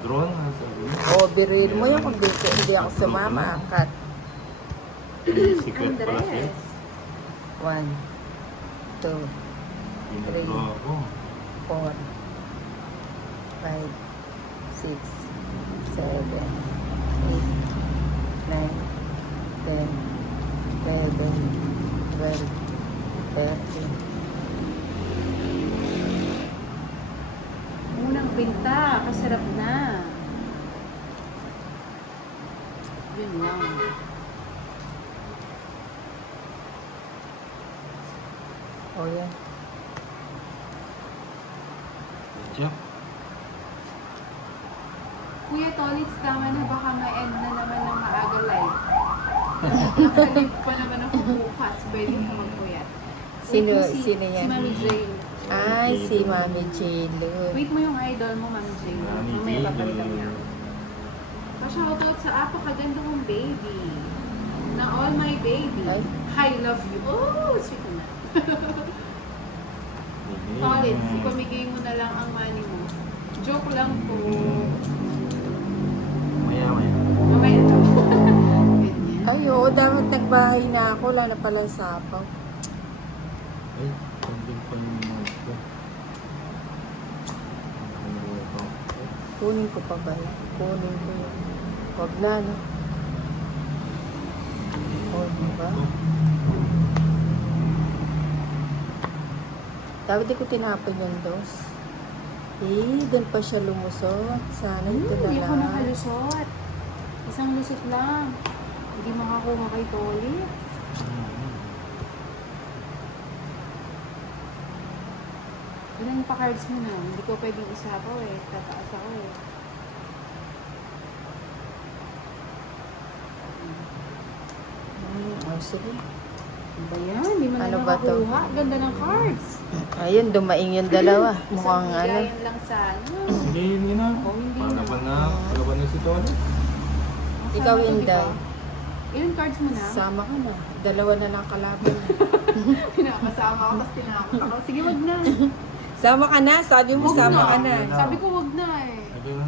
drone, sabi niya. O, biruin mo yung kung hindi ako sumama. Cut. Secret pala siya. Andres. 1, 2, Pinag-draw ako. 4, 5, 6, 7, 8, 9, 10, 11, 12, 13. Unang pinta, kasarap na. Yun lang. O, yan. Diyan. Kuya Tolitz, tama na, baka ma-end na naman ng maaga live. Nakalive pa naman ako bukas. Pwede ka magpuyat. Sino, Wait mo sino yan? Si Mami Jane. Ay, si Mami Jilu. Wait mo yung idol mo, Mami Jane. Mami Mamaya Jane. papalitan niya ako. Pa-shoutout sa apakaganda kong baby. Na all my baby. Ay. I love you. Oh, sweet na. Tolitz, ipamigay mo na lang ang money mo. Joke lang po. Maya. Mamaya ito. Ganyan. Ay, oo, dapat nagbahay na ako. Wala na pala sapaw. Ay, kandil pa yung mga ito. Kunin ko pa ba yan? Kunin ko yun. Huwag na, no? O, diba? Dapat di ko tinapon yung dos. Doon pa siya lumusot. Sana ito na Hindi ako lang. nakalusot. Isang lusot lang. Hindi makakuha kay Tolitz. Ilan pa cards mo na? Hindi ko pwedeng isa ko eh. Tataas ako eh. Sige. Ano ba yan? Hindi man Ano lang ba to? nakakuha. Ganda ng cards. Ayun, dumaing yung dalawa. Isang Mukhang ano. bigayan lang sana. Hindi, hindi na. Oh, hindi Palaban na. na. Palaban na si Tony. Ikaw, Sama to, Inday. diba? Ilan cards mo na? Sama ka na. Dalawa na lang kalaban. Pinakasama ako, tapos tinakot ako. Sige, wag na. Sama ka na. Sabi mo, Wag sama ka na. Sabi ko, wag na eh. Sabi na.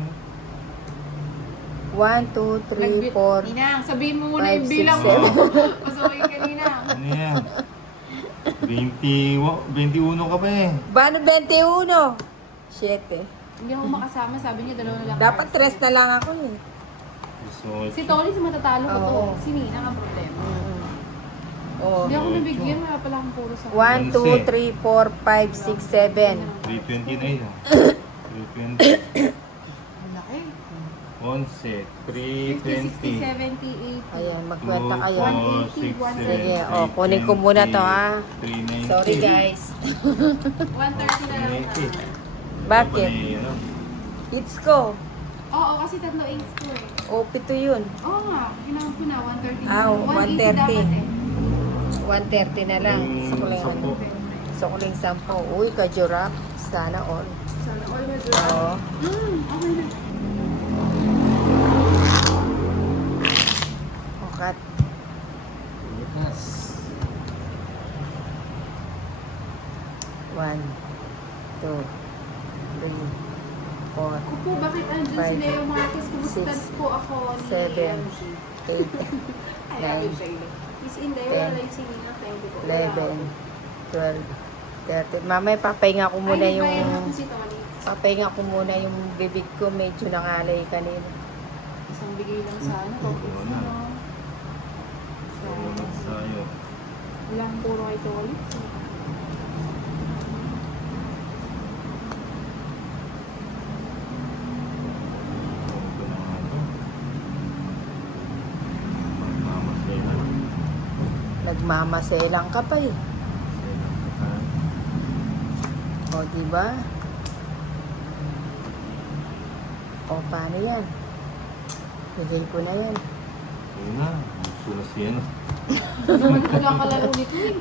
1, 2, 3, 4. Ninang, sabihin mo muna 5, yung bilang 6, mo. Masukay ka, Ninang. Ano yan? 21 ka pa eh. Bano 21? 7. Hindi ako makasama, sabi niya dalawa na lang. Dapat cards. 3 na lang ako eh. So, Si Tolitz matatalo ko to. Oo. Si Ninang ang problema. Oh. Hindi ako nabigyan, wala pala akong puro sa 1, 2, 3, 4, 5, 6, 7. 320 na yun. 320. Ang laki. 11, 50, 60, 320. 70, 80. Ayan, magkwenta kayo. 180, Sige, oh, kunin ko muna to, ah. 390. Sorry guys. 130 na lang. 390. Bakit? Ano? It's ko. Oo, kasi tatlo 8 ko eh. O, 7 yun. Oo nga, ginawin ko na, 130 na. Ah, 180 130. dapat eh. 130 na lang. Sa kulay Sampo. Sa kulay 10. Uy, ka-jurap. Sana all. Sana all na dyan. Oo. Okay na. Ukat. Yes. 1, 2, 3, 4, Ako po, bakit andyan si Five, Leo Marquez? Kumusta six, po ako ni seven, MG? 8, I love you, Nine, Shayla. Miss Inday, 10, wala yung singing na. Thank you po. 11, 12, 13. Mamaya papahinga ko muna Ay, bayan yung... ako si Tony. Papahinga ko muna yung bibig ko. Medyo nangalay kanina. Isang bigay lang sana. Pag-ups Oo na. na. no? So, Sayo. walang puro kay Tony. Nagmamaselang ka pa eh. O, diba? O, paano yan? Bigay ko na yan. Yun na. Sulas yan. Naman ko lang kalaro nito eh.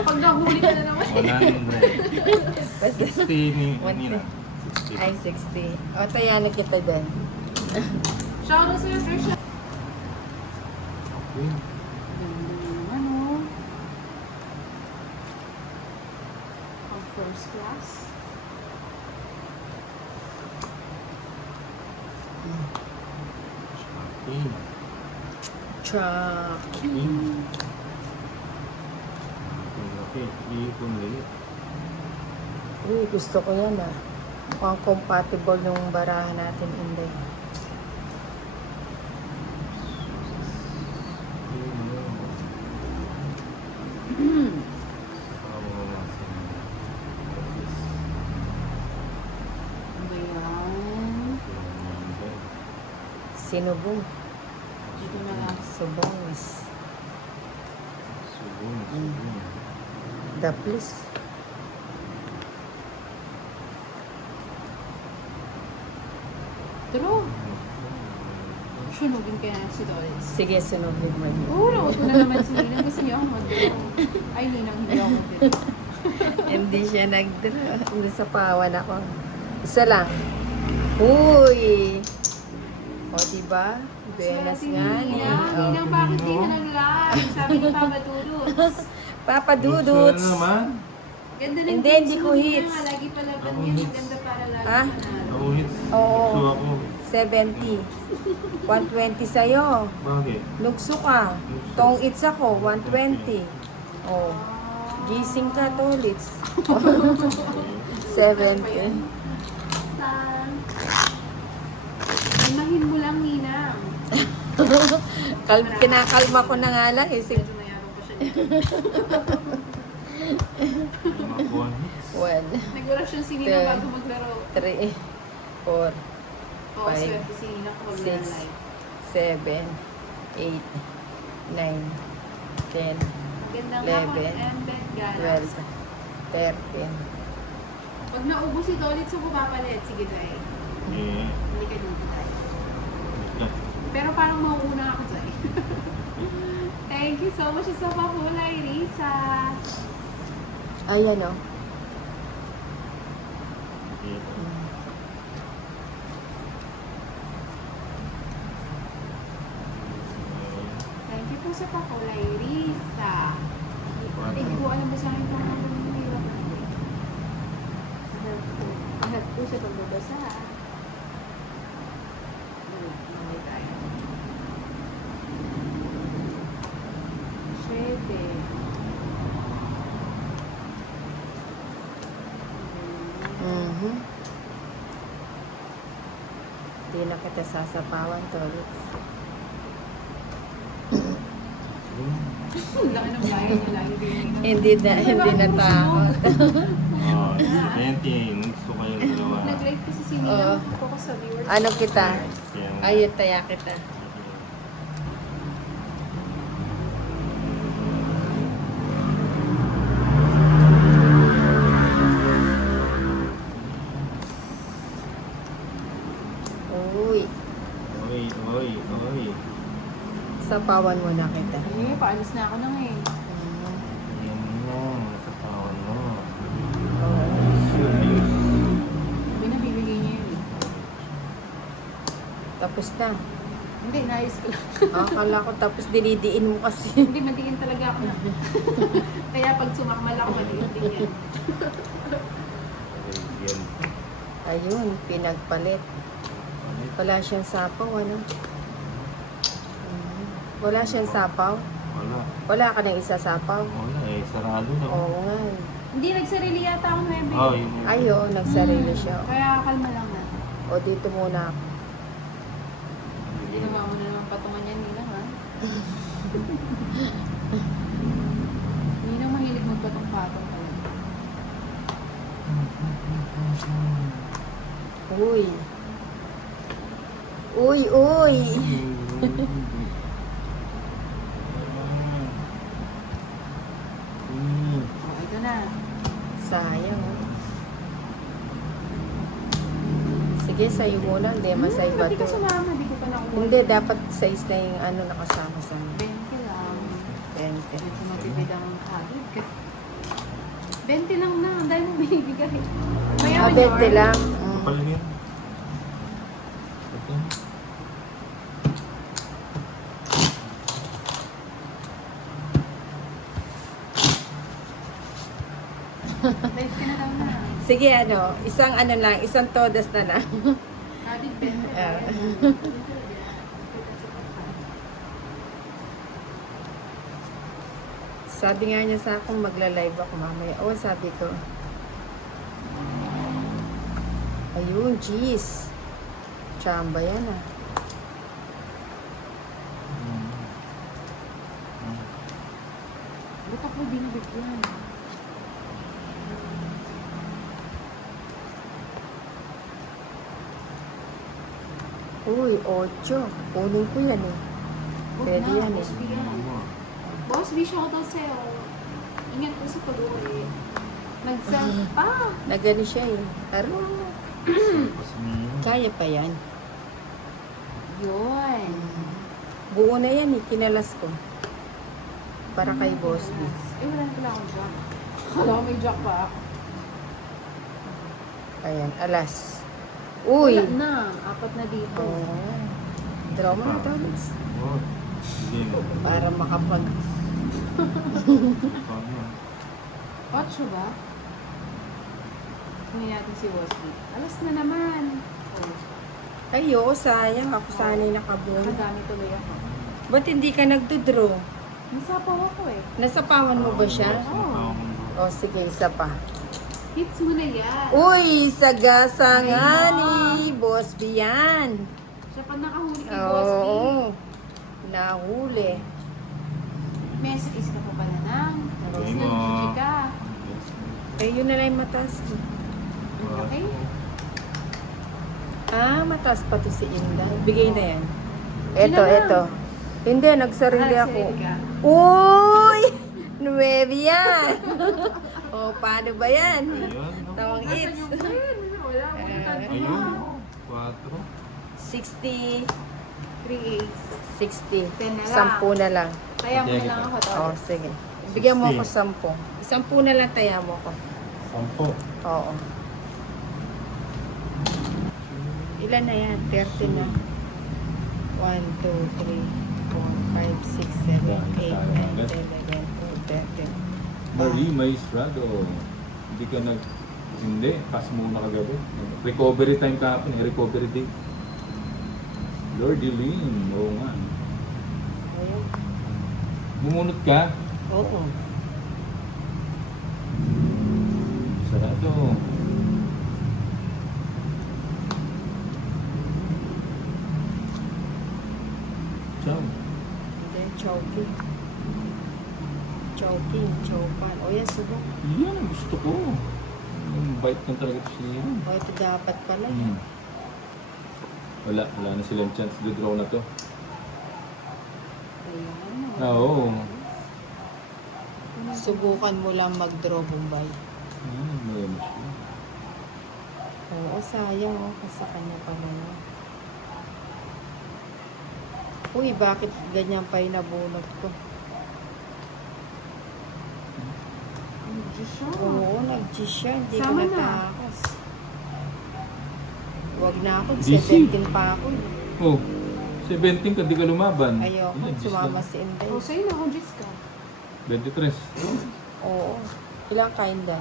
Pag nahuli ka na naman. 100. 60 ni Nina. 60. Ay, 60. O, tayanan kita din. Shout out sa'yo, Trisha. Okay. Ano? Ang first class. Chucky. Okay, iipon ulit. Uy, gusto ko yan ah. Mukhang compatible yung barahan natin, Inday. Ano ba yan? Sinubong. Dito na lang. Subongis. Subong. Daplis. True. Sunugin kaya si Doris. Sige, sinubong mo yun. Oo, nagot ko na naman si Ninang. Gusto niya ako mag-draw. Ay, Ninang, hindi ako mag-draw. Hindi siya nag-draw. Hindi sa pawan ako. Isa lang. Uy! O, diba? Buenas nga. Ninang, Ninang, bakit di ka nag-live? Sabi ni Papa Dudut. Papa Duduts. Duduts. naman. Ganda ng Hindi, hits hindi ko mo, hits. Ninang, lagi pala ba Ako niya? hits. Maganda para lagi Ha? manalo. Ako hits. Oo. So ako. 70. 120 sa'yo. Bakit? Lugso ka. Tong its ako, 120. Oh. Gising ka, tolits. 70. Imahin mo lang, Ninang. Kinakalma ko na nga lang. Eh. Medyo mayroon pa siya dito. Makuha hits. 1, Nag-rush yung si Ninang bago maglaro. 3, 4, Oo, Five, swerte si Ninang kapag 6, nag-live. 7, 8, 9, 10, Gandang 11, hapon, Embed 12, Galas. 13. Pag naubos si Dolit sa bumapalit, sige Jai. Eh, Hindi ka dito tayo. ika. Pero parang mauuna ako Jai. Thank you so much sa pahulay, Risa. Ayan o. Thank you po sa pahulay, Risa. Hindi ko alam ba sa akin kung ano yung hirap natin. Lahat po sa pagbabasa. Mamay tayo. 7. Mhm. Hindi na kita sasapawan, tolits. Ang laki ng bayan niya lagi din. Hindi na takot. Oh, 19. Gusto kayo dalawa. Nag-live kasi si Oo. Nina. Focus sa viewers. Ano kita? Yan. Ayun, taya kita. Uy, Oy, oy, oy. sapawan mo na kita. Ay, paalis na ako nang eh. Mhm. Yan na. Sa tawan mo. Oo. Ayos. Sabi na, bibigay niya yun eh. Tapos na. Hindi, naayos ko lang. Akala ko tapos dinidiin mo kasi. Hindi, madiin talaga ako na. Kaya pag sumakmal ako, madiin din yan. Yan. Ayun, pinagpalit. Wala siyang sapaw, ano? Mhm. Wala siyang sapaw? Wala. Wala ka nang isa sapaw? Wala eh. Sarado na. Oo nga. Hindi, nagsarili yata ako 9. Oh, yun yun. Ayo, nagsarili siya. Kaya kalma lang na. O, dito muna ako. Ginawa mo na naman patungan yan, Ninang ha? Ninang mahilig magpatong-patong talaga. Uy. Uy, uy. Oh, ito na. Sayang. oh. Sige, sa'yo muna. Hindi, masay ba Ba't di ka to? sumama? Di ko pa nakuha. Hindi, dapat size na yung ano nakasama sa 20 lang. 20. Medyo matipid ang hagid. 20 lang na. Ang dahil mo binibigay. Mayaman 20 lang. Kapal yun. Ito. Live ka na lang na. Sige, ano, isang ano lang, isang todas na lang. Hagid 20. Ah. Sabi nga niya sa akin, magla-live ako mamaya. Oh, sabi ko. Ayun, jeez. Chamba yan ah. Ba't ako binibigyan? Uy, 8. Kunin ko yan eh. Pwede yan eh. Boss B yan. Boss B, shoutout sa'yo. Ingat po sa pag-uwi. Nag-self pa. Nagani siya eh. Pero, Tapos niyo. kaya pa yan. Yun. Buo na yan eh. Kinalas ko. Para kay Boss B. Eh, wala na pala akong jack. Kala ko may jack pa ako. Ayan, alas. Uy! Wala na. 4 na dito. Oh. Draw mo na Tolits. Oh, sige na. Para makapag... Paano? 8 ba? Tingnan natin si Boss B. Alas na naman. Oh, Ay, oo, sayang. Ako sana'y nakabuo. nakadami tuloy ako. Ba't hindi ka nagdodraw? Nasapaw ako eh. Nasapawan mo ba siya? Oo. O, sige, isa pa. Hits mo na yan. Uy, sagasa nga Ay, ni Boss B yan. Siya pa nakahuli kay Boss B. Oo. Nahuli. May is ka pa pala nang. Ay, Yes, mo. nag-GG ka. Eh, yun na lang yung mataas. Okay? Ah, mataas pa to si Inda. Bigay na yan. Yun Eto, na lang. eto. Hindi, nagsarili Ah, ako. nagsarili ka. Uy! 9 yan! O, paano ba yan? Ayun. Tawang Nasaan it's. yung pen? Wala akong tatlo. Ayun. 4. 60. 3/8. 60. 10 na lang. 10 na lang. Kaya mo na lang ako to. Oh, sige. Bigyan mo 60. ako 10. 10 na lang taya mo ko. 10. Oo. Ilan na yan? 30 na. 1, 2, 3, 4, 5, 6, 7, 8, 9, 10, 11, 12, 13. Marie Maestrado, hindi ka hindi, pass muna kagabi. Recovery time kahapon, recovery day. Lordy Lynn, oo nga. Ayun. Bumunot ka? Oo. Sarado. Ciao. Hindi, choking. Choking, chopan. O yan, subok. Yan ang gusto ko. Yung bite na talaga ito siya. O, ito dapat pala. Wala na silang chance to draw na to. Ayan. Oo. Subukan mo lang mag-draw, Bombay. Meron siya. Oo, sayang oh, kasi kanya pala na. Uy, bakit ganyan pa yung nabunot ko? Diyos siya. Oo, nag-G siya. Hindi ko Sama na. natakas. Huwag na ako. Busy. 17 pa ako. Oh, 17 ka, di ka lumaban. Ayoko, Yan, Diyos sumama lang. si Inday. O, sa'yo na kung Diyos ka. 23. Oo. Ilang kinda?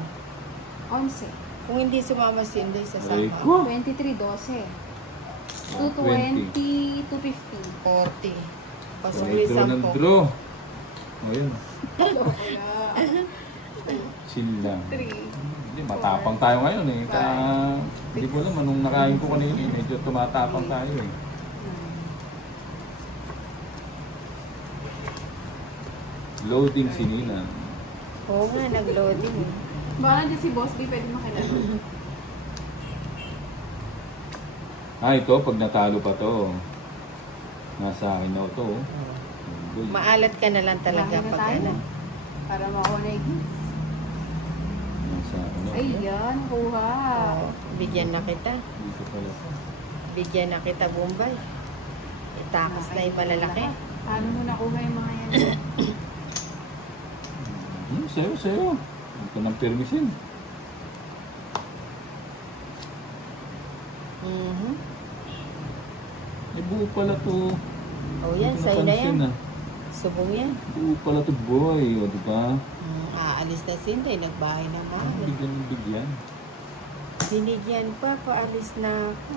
11. Kung hindi sumama si Inday, Ay sasama. ko. 23, 12. 20. 220, 250. 40. Pasok Ay, yung draw ng 10. draw. O yun, Wala. chill lang. 3. Hindi, matapang tayo ngayon eh. Kaya, hindi ko alam anong nakain ko kanina eh. Medyo tumatapang tayo eh. Loading si Nina. Oo nga, nag-loading. eh. Baka nandiyan si Boss B, pwede makilala. Ito, pag natalo pa to. Nasa akin na ito. Oh. Goal. Maalat ka na lang talaga Kumain na pag tayo. ano. Para makuha na yung hits. Nasa akin na. Ayan, kuha. Oo, bigyan na kita. Dito pala to. Bigyan na kita, Bombay. Itakas na yung malalaki. Paano mo nakuha yung mga yan? Sa'yo. Ito ng permisin. Mhm. Buo pala to. Oh, yan, Ito sa'yo na yan. napansin, ah. Subong yan. Buo pala to boy. O, diba? Aalis na si Inday, nagbahay na mahal. Bigyan ng bigyan. Binigyan pa, paalis na ako.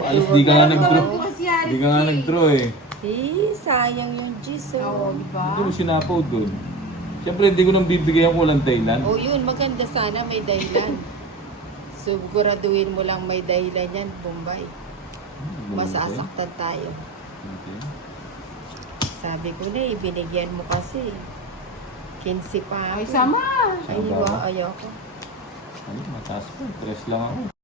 Alis, di ka nga nag-draw. Bukas yan, Di ka nga Steve. nag-draw eh. Sayang yung Gis, Oo, oh. di ba? Hindi mo sinapaw doon. Siyempre, hindi ko nang bibigyan ko walang dahilan. Oh, yun, maganda sana may dahilan. Siguraduhin mo lang may dahilan yan, Bombay. Masasaktan tayo. Okay. Sabi ko na, binigyan mo kasi. 15 pa ako. Ay, sama! Ay, Sama ba? ayoko. Ano, mataas pa. 3 lang ako.